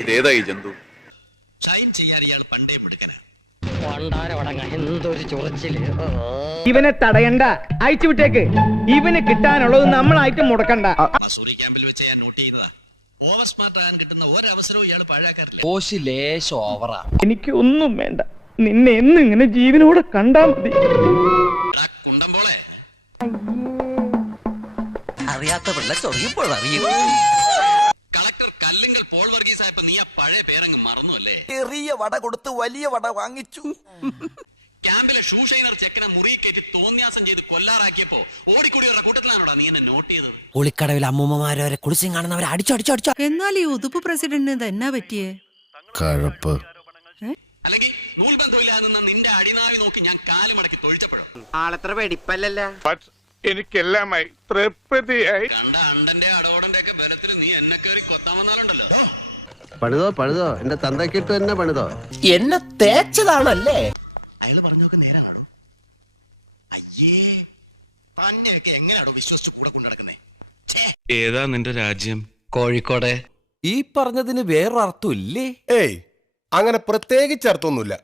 ഇതേതായി ജന്തു? ഷൈൻ ചെയ്യാൻ ഇയാൾ പണ്ടേ മിടുക്കനാ. ഇവനെ തടയണ്ട, അയച്ചു വിട്ടേക്ക്. ഇവന് കിട്ടാനുള്ളത് നമ്മളായിട്ട് മുടക്കണ്ട. മസൂറി ക്യാമ്പിൽ വെച്ച് ഞാൻ നോട്ട് ചെയ്തതാ. ഓവർ സ്മാർട്ട് ആകാൻ കിട്ടുന്ന ഒരവസരവും ഇയാൾ പാഴാക്കാറില്ല. എനിക്ക് ഒന്നും വേണ്ട, നിന്നെ എന്നിങ്ങനെ ജീവനോടെ കണ്ടാ മതി. കുണ്ടമ്പോളെ അറിയാത്ത പിള്ള ചൊറിയുമ്പോഴറിയും. കളക്ടർ കല്ലുങ്കൽ പോൾ വർഗീസ് ആയപ്പോ നീ ആ പഴയ പേരങ്ങ് മറന്നു അല്ലേ? ചെറിയ വട കൊടുത്ത് വലിയ വട വാങ്ങിച്ചു. ക്യാമ്പിലെ ഷൂ ഷൈനർ ചെക്കനെ മുറി കയറ്റി തോന്നിയാസം ചെയ്ത് കൊല്ലാറാക്കിയപ്പോ ഓടിക്കൂടിയുള്ള കൂട്ടത്തിലാണോടാ നീ എന്നെ നോട്ട് ചെയ്തത്? കുളിക്കടവിൽ അമ്മൂമ്മമാരെ കുളിച്ചും കാണുന്നവരെ അടിച്ചടിച്ചടിച്ചോ. എന്നാൽ ഈ ഉതുപ്പ് പ്രസിഡന്റിന് എന്നാ പറ്റിയേ? കഴപ്പ്. അല്ലെങ്കിൽ നൂൽബന്ധമില്ലാതെ നിന്ന് നിന്റെ അടിനാവി നോക്കി ഞാൻ കാല് മടക്കി തൊഴിച്ചപ്പോഴും ആളെത്ര വെടിപ്പല്ലല്ലോ. എനിക്കെല്ലാമായി തൃപ്തിയായി. കണ്ട അണ്ടന്റെ അടോടന്റെ ഒക്കെ ബലത്തിൽ നീ എന്നെ കയറി കൊത്താൻ വന്നാലുണ്ടല്ലോ. പണിതോ എന്റെ തന്തക്കിട്ട് തന്നെ പണിതോ. എന്നെ തേച്ചതാണല്ലേ? അയാള് പറഞ്ഞൊക്കെ നേരാണോ? അയ്യേ, തന്നെയൊക്കെ എങ്ങനെയാണോ വിശ്വസിച്ച് കൂടെ കൊണ്ടു നടക്കുന്നേ? ഏതാ നിന്റെ രാജ്യം? കോഴിക്കോട്. ഈ പറഞ്ഞതിന് വേറൊരർത്ഥം ഇല്ലേ? ഏയ്, അങ്ങനെ പ്രത്യേകിച്ച് അർത്ഥമൊന്നുമില്ല.